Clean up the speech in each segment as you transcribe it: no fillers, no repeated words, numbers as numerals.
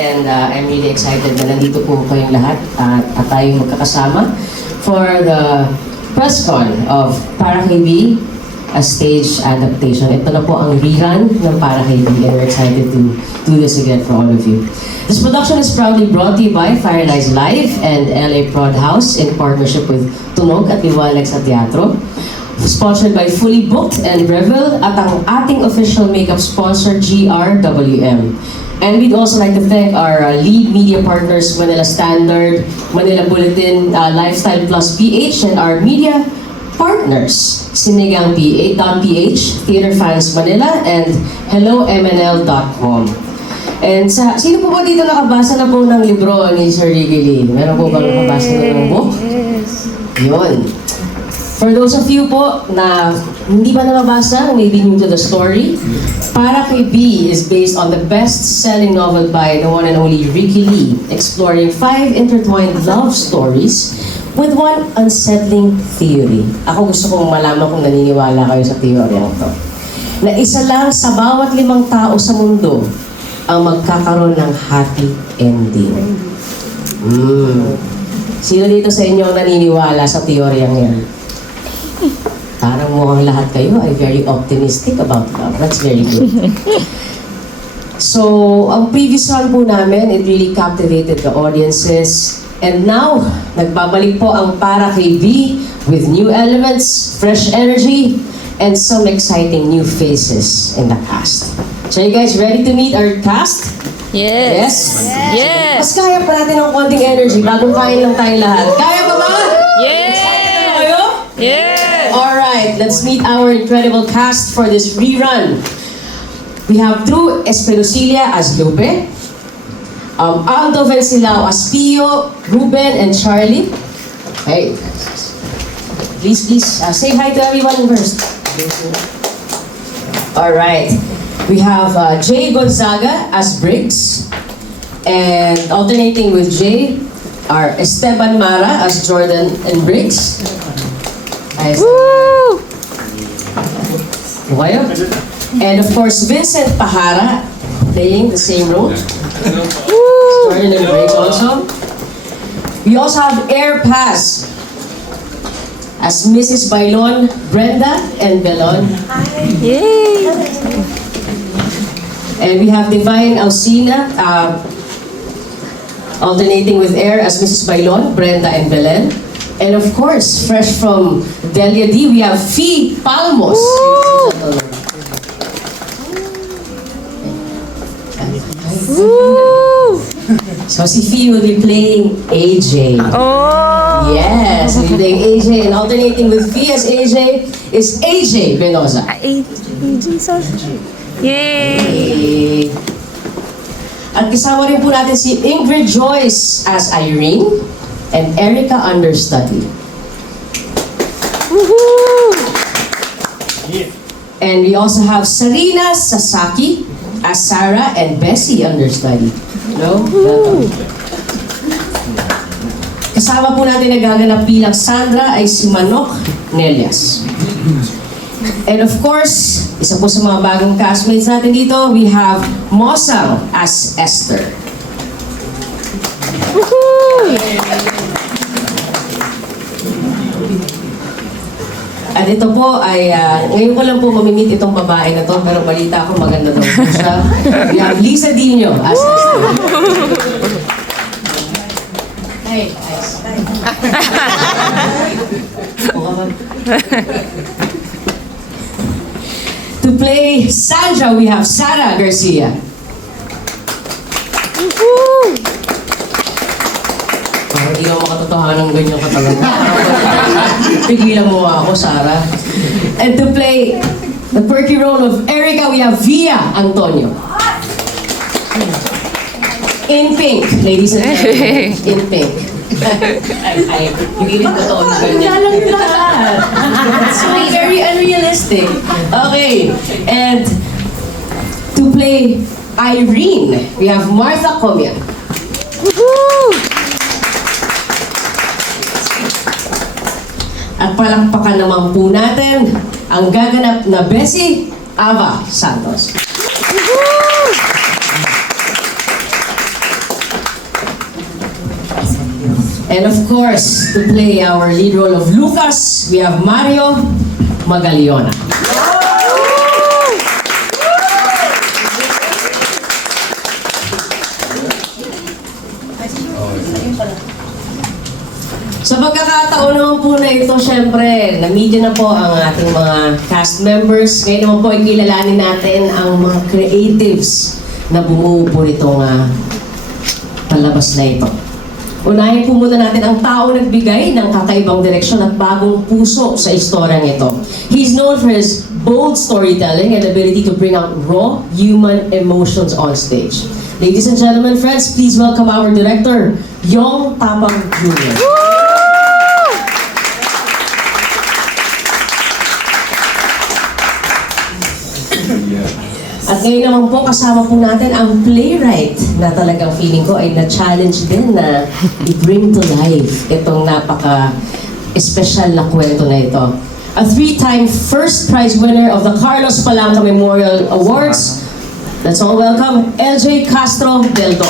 and I'm really excited na nandito po kayong lahat at tayong magkakasama for the press con of Para Kay B, a stage adaptation. Ito na po ang rerun ng Para Kay B, and we're excited to do this again for all of you. This production is proudly brought to you by Firelight Live and LA Prod House in partnership with Tunog at Liwanag sa Teatro. Sponsored by Fully Booked and Breville at ang ating official makeup sponsor, GRWM. And we'd also like to thank our lead media partners, Manila Standard, Manila Bulletin, Lifestyle Plus PH, and our media partners, Sinigang PH, Theater Fans Manila, and HelloMNL.com. And sino po ba dito nakabasa na po ng libro ni Sir Ricky Lee? Meron po ba nakabasa na ng book? Yes. Yun. For those of you po na hindi pa nababasa, maybe new to the story, Para Kay B is based on the best-selling novel by the one and only Ricky Lee, exploring 5 intertwined love stories with one unsettling theory. Ako gusto kong malaman kung naniniwala kayo sa teorya nito. Na isa lang sa bawat 5 tao sa mundo ang magkakaroon ng happy ending. Sino dito sa inyo ang naniniwala sa teoryang yan? Parang mukhang lahat kayo ay very optimistic about love. That's very good. So, ang previous run po namin, it really captivated the audiences. And now, nagbabalik po ang Para Kay B with new elements, fresh energy, and some exciting new faces in the cast. So, you guys ready to meet our cast? Yes. Yes? Yes. Mas kaya pa natin ng konting energy bagong kain lang tayo lahat. Kaya pa ba? Yes. Excited na kayo? Yes. Alright, let's meet our incredible cast for this rerun. We have Drew Espelosilla as Lupe, Aldo Vencilao as Pio, Ruben, and Charlie. Hey, please, say hi to everyone first. Alright, we have Jay Gonzaga as Briggs, and alternating with Jay are Esteban Mara as Jordan and Briggs. Woo! Okay. And of course, Vincent Pahara playing the same role. Jordan and Briggs also. We also have Air Pass as Mrs. Bailon, Brenda, and Belon. Yay. And we have Divine Alcina alternating with Air as Mrs. Bailon, Brenda, and Belen. And of course, fresh from Delia D, we have Fee Palmos. Woo! So si Fee will be playing AJ. Oh. Yes, we'll be playing AJ, and alternating with Fee as AJ is AJ Benoza. Jesus. Yay. Okay. At kasama rin po natin si Ingrid Joyce as Irene and Erica Understudy. Woohoo! And we also have Sarina Sasaki as Sarah and Bessie Understudy. No? Kasama po natin nagaganap bilang Sandra ay si Manok Nelias. And of course, isa po sa mga bagong castmates natin dito, we have Mosang as Esther. Woohoo! At ito po ay, ngayon ko lang po mamimit itong babae na to, pero balita ko maganda daw po siya. We have Lisa Dino as Esther. Hey, guys. To play Sandra, we have Sarah Garcia. Woohoo! Parang hindi ako makatotohanan ng ganyang katawan. Tigilan mo ako, Sarah. And to play the perky role of Erica, we have Via Antonio. In pink, ladies and gentlemen. In pink. Ay, hindi rin totoo na ganyan. It's very unrealistic. Okay, and to play Irene, we have Martha Comia. Woohoo! At palakpakan naman po natin ang gaganap na Bessie Ava Santos. Woohoo! And of course, to play our lead role of Lucas, we have Mario Magaliona. Sa pagkakataon naman po na ito, syempre, na-media na po ang ating mga cast members. Ngayon naman po ay kilalanin natin ang mga creatives na bumuo po nitong palabas na ito. Unahin po muna natin ang tao nagbigay ng kakaibang direksyon at bagong puso sa istoryang ito. He's known for his bold storytelling and ability to bring out raw human emotions on stage. Ladies and gentlemen, friends, please welcome our director, Yong Tapang Jr. At ngayon naman po, kasama po natin ang playwright na talagang feeling ko ay na-challenge din na i-bring to life itong napaka-espesyal na kwento na ito. A 3-time first prize winner of the Carlos Palanca Memorial Awards. Let's all welcome LJ Castro Deldo.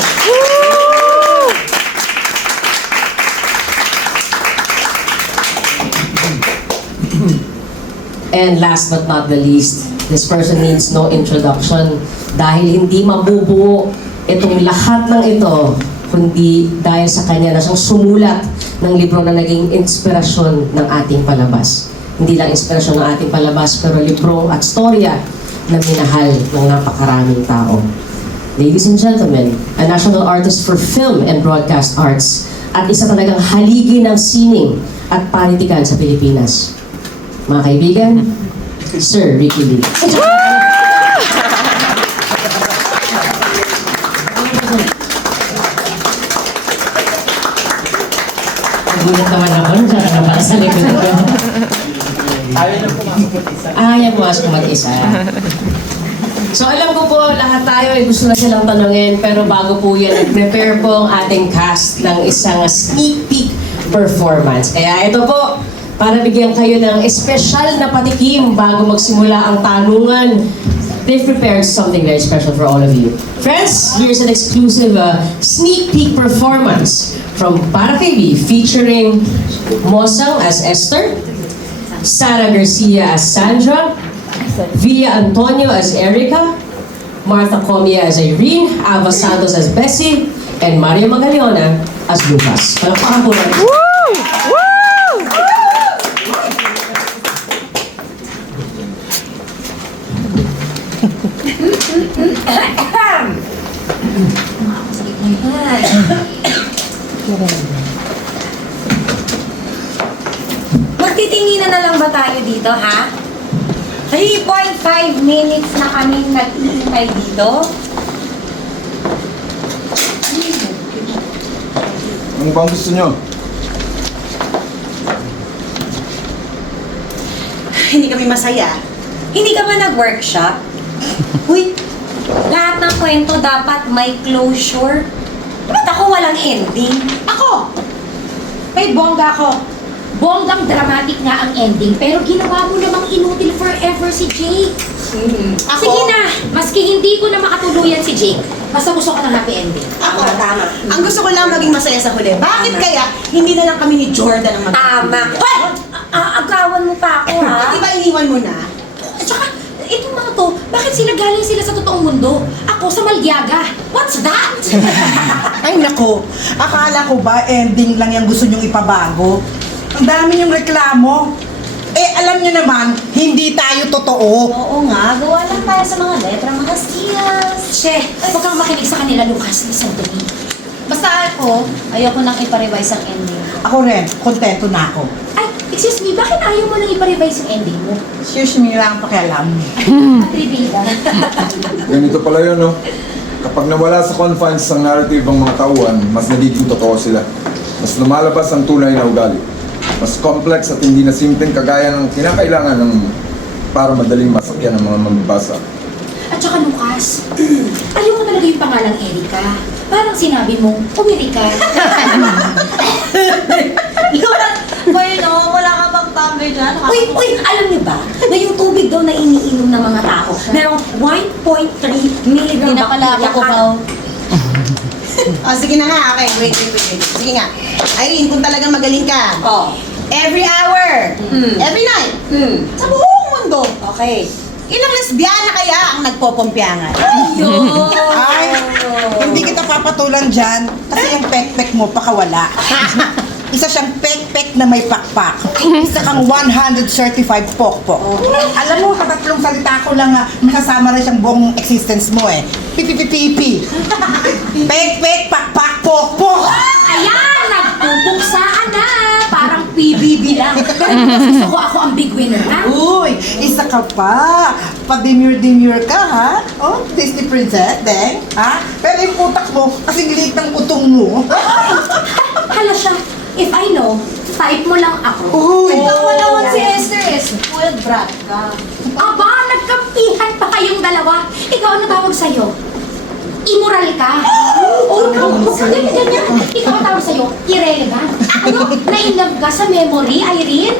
And last but not the least, this person needs no introduction dahil hindi mabubuo itong lahat ng ito kundi dahil sa kanya na siyang sumulat ng libro na naging inspirasyon ng ating palabas. Hindi lang inspirasyon ng ating palabas pero libro at storya na minahal ng napakaraming tao. Ladies and gentlemen, a national artist for film and broadcast arts at isa talagang haligi ng sining at politikan sa Pilipinas. Mga kaibigan, Sir Ricky Lee. Nagulat naman ako, nandiyan ka na para sa likod ko. Ayaw pumasok mag-isa. So alam ko po, lahat tayo ay gusto na silang tanungin, pero bago po yan, nag-prepare po ang ating cast ng isang sneak peek performance. Kaya ito po, para bigyan kayo ng espesyal na patikim bago magsimula ang tanungan. They've prepared something very special for all of you. Friends, here's an exclusive sneak peek performance from Para Kay B, featuring Mosang as Esther, Sara Garcia as Sandra, Villa Antonio as Erica, Martha Comia as Irene, Ava Santos as Bessie, and Mario Magaliona as Lucas. Palakpakan po natin. Magtitinginan na lang ba tayo dito, ha? 3.5 minutes na kaming nag-iintay dito. Ano bang gusto nyo? Hindi kami masaya. Hindi ka ba nag-workshop? Uy, lahat ng kwento dapat may closure. Ba't ako walang ending? Ako! May bongga ako. Bonggang dramatic nga ang ending, pero ginawa mo namang inutil forever si Jake. Ako, Sige na, maski hindi ko na makatuluyan si Jake, basta gusto ko ng happy ending. Ako, tama. Ang gusto ko lang maging masaya sa huli. Bakit kaya hindi na lang kami ni Jordan ang Tama. Hoy! Agawan mo pa ako, ha? Di ba iniwan mo na? At saka, itong mga to, bakit sila galing sila sa totoong mundo? Ako sa Malyaga. What's that? Ay nako, akala ko ba ending lang yung gusto nyong ipabago? Ang dami nyong reklamo. Eh, alam nyo naman, hindi tayo totoo. Oo nga, gawa lang tayo sa mga letra, mga skills. Che, huwag kang makinig sa kanila, Lucas. Listen to me. Basta ako, ayoko nang iparevise ang ending. Ako rin, kontento na ako. Ay, excuse me, bakit ayaw mo nang iparevise yung ending mo? Excuse me lang pakialam. Matribida. Ganito pala yun, no? Kapag nawala sa confines ng narrative ang mga tauhan, mas nagiging totoo sila. Mas lumalabas ang tunay na ugali. Mas complex at hindi na simpleng kagaya ng kinakailangan ng para madaling masakyan ng mga mambabasa. At saka Lucas, ayaw mo talaga yung pangalang Erika. Parang sinabi mo, Umirika. Boy, no, wala ka bang tambay dyan? Uy, alam niyo ba, na yung tubig daw na iniinom ng mga tao, merong 1.3 milligram Hindi na pala ako bacteria kumaw. Sige na nga. Okay, wait. Sige nga. Irene, kung talagang magaling ka. Oh. Every hour. Every night. Sa buong mundo. Okay. Ilang lesbiana kaya ang nagpopompyangan? Yun. Ay, hindi kita papatulan dyan kasi yung pek-pek mo pakawala. Isa siyang pek-pek na may pakpak. Isa kang 100 certified pokpok. Alam mo, sa tatlong salita ko lang masasama rin siyang buong existence mo eh. Pipi. Pek-pek, pakpak, pokpok. Ayan, nagpupuksaan na. Parang PBB lang. Pero gusto ko ako ang big winner, ha? Uy, isa ka pa. Pa-demure ka, ha? Oh, Disney princess, deng. Ha? Pero yung utak mo, kasing liit ng utong mo. Hala siya. If I know, type mo lang ako. Uy! Ikaw naman si Esther eh. Spoiled brat ka. Aba, nagkampihan pa kayong dalawa. Ikaw ano tawag sa'yo? Immoral ka. Ganyan. Ikaw ang tawag sa'yo, irrelevant. Ano? Na-inlove ka sa memory, Irene?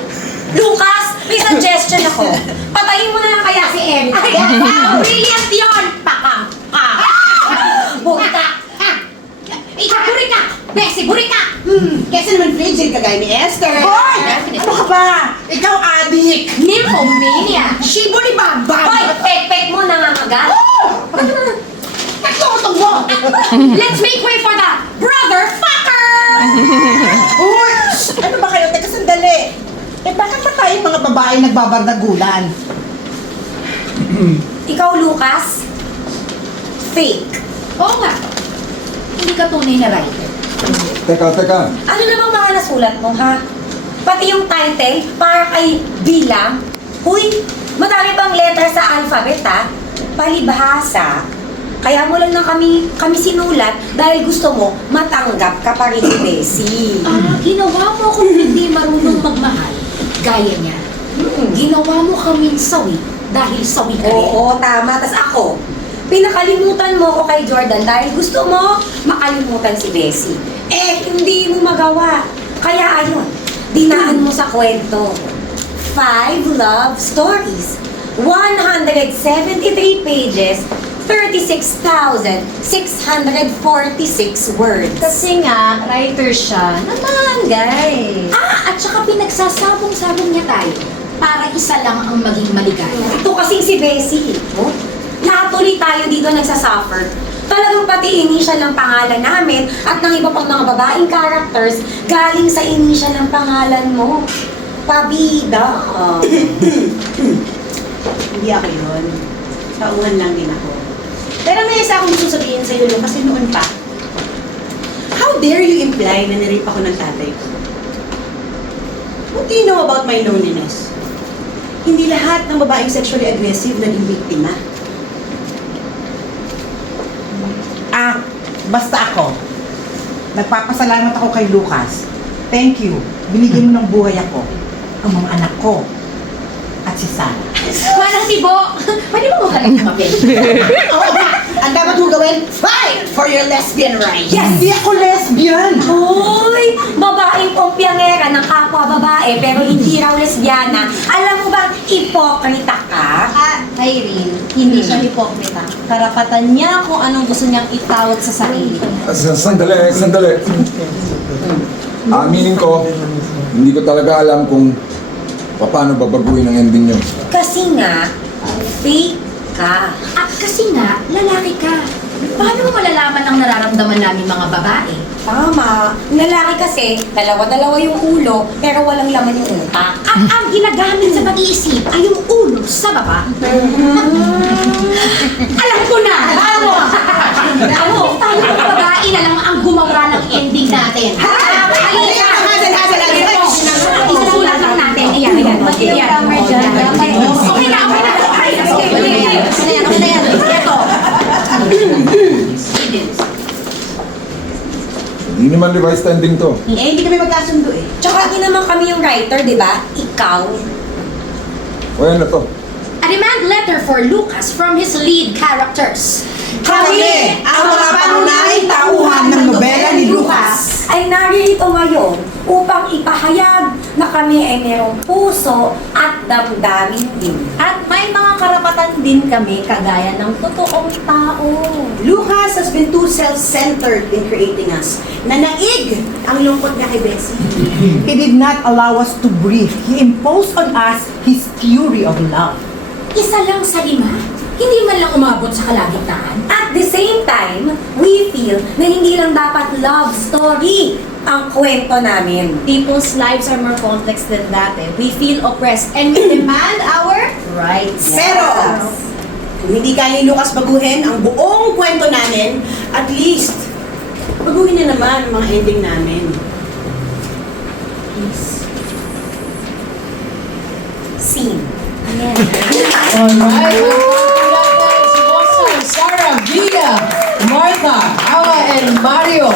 Lucas, may suggestion ako. Patayin mo na lang kaya si Eric. Ay, brilliant yun! Pakang! Bugta. Ikaw, buri ka! Besi, buri ka! Kasi naman frigid kagaya ni Esther. Hoy! Ano ka ba? Ikaw adik! Nymphomania! Shibo ni Bambam. Hoy, pek-pek mo nangangagat. Nagtutog mo! Let's make way for the brother fucker! Uy! Ano ba kayo? Teka, sandali. Eh, bakit ba tayong mga babae nagbabardagulan? Ikaw, Lucas, fake. Oo nga. Hindi ka tunay na writer. Teka. Ano namang mga nasulat mo, ha? Pati yung title, para kay bilang. Huy, madami pang letter sa alphabet, ha? Palibhasa. Kaya mo lang na kami sinulat dahil gusto mo matanggap ka pa rin ni Bessie. Ginawa mo akong hindi marunong magmahal. Gaya niya. Ginawa mo kaming sawi dahil sawi ka rin. Oo, tama. Tas ako, pinakalimutan mo ko kay Jordan dahil gusto mo makalimutan si Bessie. Eh, hindi mo magawa. Kaya ayun, dinaan mo sa kwento. 5 love stories, 173 pages, 36,646 words. Kasi nga, writer siya naman, guys. At saka pinagsasabong-sabong niya tayo para isa lang ang maging maligaya. Ito kasing si Bessie. Oh? Lahat ulit tayo dito nagsasuffer. Talagang pati initial ng pangalan namin at ng iba pang mga babaeng characters galing sa initial ng pangalan mo. Pabida. Hindi ako yun. Tauhan lang din ako. Pero may isa akong gusto sabihin sa'yo, Lu, kasi noon pa. How dare you imply na nirape ako ng tatay ko? What do you know about my loneliness? Hindi lahat ng babaeng sexually aggressive naging biktima. Basta ako. Nagpapasalamat ako kay Lucas. Thank you. Binigyan mo ng buhay ako. Ang mga anak ko. At si Sarah. Manang si Bo, pwede mo magaling ka mapil? Oo ba? Ang dapat mo gawin, fight for your lesbian rights. Yes! Hindi ako lesbian! Hoy! Babaeng kompyangera ng kapwa babae pero hindi raw lesbiana. Alam mo bang ipokrita ka? Irene, hindi siya hipokrita. Karapatan niya kung anong gusto niyang itawag sa sarili. Sandali. Aminin ko, hindi ko talaga alam kung paano babaguhin ang ending nyo. Kasi nga, fake ka. At kasi nga, lalaki ka. Paano mo malalaman ang nararamdaman namin mga babae? Tama. Lalaki kasi, dalawa-dalawa yung ulo, pero walang laman yung utak. At ang ginagamit sa pag-iisip ay yung ulo sa baba. Alam ko na! Ano? Tayo mga babae na lang ang gumawa ng ending natin. Isusulat lang natin. Ayan. Okay na. Ito. Hindi naman revised ending to. Eh, hindi kami magkasundo eh. Tsaka di naman kami yung writer, di ba? Ikaw. O yan na to. A demand letter for Lucas from his lead characters. Kami, ang mga pangunahing tauhan ng nobela ni Lucas. Ay narito ngayon upang ipahayag na kami ay mayroong puso at damdamin din. At may may mga karapatan din kami kagaya ng totoong tao. Lucas has been too self-centered in creating us. Nanaig ang lungkot niya kay Bessie. He did not allow us to breathe. He imposed on us his theory of love. Isa lang sa 5. Hindi man lang umabot sa kalagitnaan. At the same time, we feel na hindi lang dapat love story ang kwento namin. People's lives are more complex than that. We feel oppressed and we demand our rights. Pero, kung hindi kaya ni Lucas baguhin ang buong kwento namin, at least, baguhin na naman ang mga ending namin. Please. Scene. Alright, si Bossang, Sarah, Vida, Martha, Awa, and Mario.